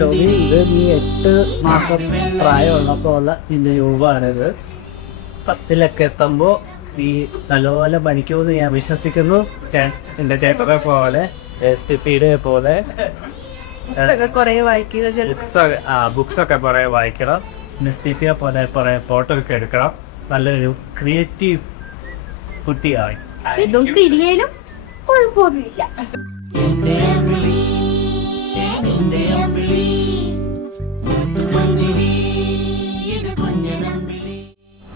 Toby, ഇത് നീ 8 മാസം പ്രായമുള്ളപ്പോൾ ഉള്ള നിന്റെ രൂപമാണിത്. 10ലൊക്കെ എത്തുമ്പോൾ നീ നല്ലപോലെ പഠിക്കുമെന്ന് ഞാൻ വിശ്വസിക്കുന്നു. എൻ്റെ ചേട്ടനെ പോലെ സ്റ്റിപ്പിയുടെ പോലെ ബുക്സൊക്കെ കുറേ വായിക്കണം. സ്റ്റിഫിയെ പോലെ കുറേ ഫോട്ടോ ഒക്കെ എടുക്കണം. നല്ലൊരു ക്രിയേറ്റീവ് കുട്ടിയായി. ഇതൊക്കെ ഇടിയാലും കുഴപ്പമൊന്നുമില്ല.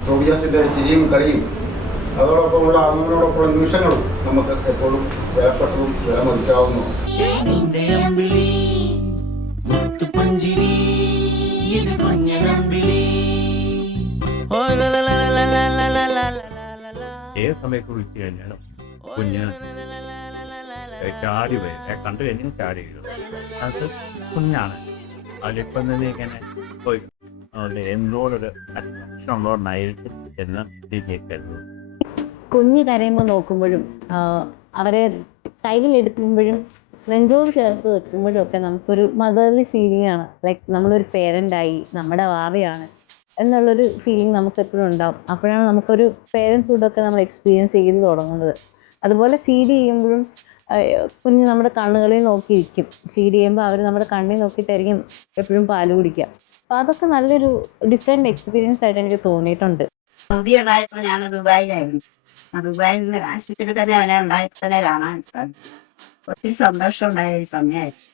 ടോബിയാസിന്റെ ചിരിയും കളിയും അതോടൊപ്പമുള്ള അമ്മയോടൊപ്പമുള്ള നിമിഷങ്ങളും നമുക്ക് എപ്പോഴും വിലപ്പെട്ടതും വിലമതിക്കാവുന്നു. ഏത് സമയത്ത് വിളിച്ചു കഴിഞ്ഞാലും കുഞ്ഞ് ചാടി വരും. കണ്ടു കഴിഞ്ഞാൽ ചാടി വരും. അത് കുഞ്ഞാണ്. അതിലിപ്പം തന്നെ ഇങ്ങനെ പോയി അതുകൊണ്ട് എന്നോടൊരു അച്ഛനുള്ളവനായിട്ട് എന്ന് തിരിഞ്ഞേക്കരുത്. കുഞ്ഞ് കരയുമ്പോൾ നോക്കുമ്പോഴും അവരെ കയ്യിലെടുക്കുമ്പോഴും നെഞ്ചോട് ചേർത്ത് വെക്കുമ്പോഴും ഒക്കെ നമുക്കൊരു മദർലി ഫീലിംഗ് ആണ്. ലൈക്ക് നമ്മളൊരു പേരൻ്റായി, നമ്മുടെ വാവയാണ് എന്നുള്ളൊരു ഫീലിംഗ് നമുക്ക് എപ്പോഴും ഉണ്ടാവും. അപ്പോഴാണ് നമുക്കൊരു പേരൻറ്ഹുഡൊക്കെ നമ്മൾ എക്സ്പീരിയൻസ് ചെയ്ത് തുടങ്ങുന്നത്. അതുപോലെ ഫീഡ് ചെയ്യുമ്പോഴും കുഞ്ഞ് നമ്മുടെ കണ്ണുകളിൽ നോക്കിയിരിക്കും. ഫീഡ് ചെയ്യുമ്പോൾ അവർ നമ്മുടെ കണ്ണിൽ നോക്കിയിട്ടായിരിക്കും എപ്പോഴും പാല് കുടിക്കുക. അപ്പോൾ അതൊക്കെ നല്ലൊരു ഡിഫറെൻറ്റ് എക്സ്പീരിയൻസ് ആയിട്ട് എനിക്ക് തോന്നിയിട്ടുണ്ട്. ടോബി ഉണ്ടായപ്പോൾ ഞാൻ ദുബായിലായിരുന്നു. ദുബായിൽ നിന്ന് ആശുപത്രി തന്നെ അവനെ ഉണ്ടായപ്പോൾ തന്നെ കാണാൻ ഒത്തിരി സന്തോഷം ഉണ്ടായ ഒരു സമയമായിരുന്നു.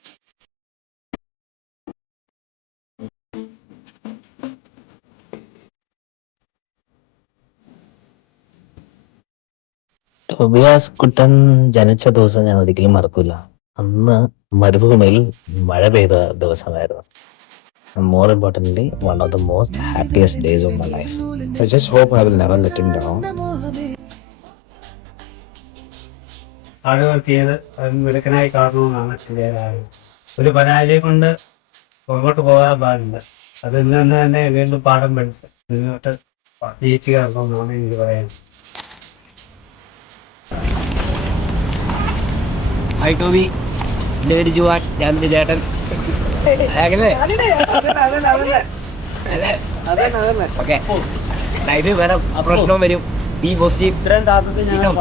ടോബിയാസ് കുട്ടൻ ജനിച്ച ദിവസം ഞാൻ ഒരിക്കലും മറക്കൂല. അന്ന് മരുഭൂമിയിൽ മഴ പെയ്ത ദിവസമായിരുന്നു. More importantly, one of the most happiest days of my life. I just hope I will never let him down. Hard work ചെയ്ത് മിടുക്കനായി കാണണമെന്നാണ് എൻ്റെ ആഗ്രഹം. ഒരു പരാജയം കൊണ്ട് പുറകോട്ട് പോകാൻ പാടില്ല. അതിൽ നിന്ന് തന്നെ വീണ്ടും പാഠം പഠിച്ച് മുന്നോട്ട് ജയിച്ചു കയറണമെന്നാണ് എനിക്ക് പറയാൻ. ഹായ് ടോബി, എൻ്റെ പേര് ജുവാൻ, ഞാൻ എൻ്റെ ചേട്ടൻ. ഓക്കെ, ഇത് വേറെ പ്രശ്നവും വരും. B positive. ഇത്രയും താത്തത്തിൽ ഞങ്ങൾ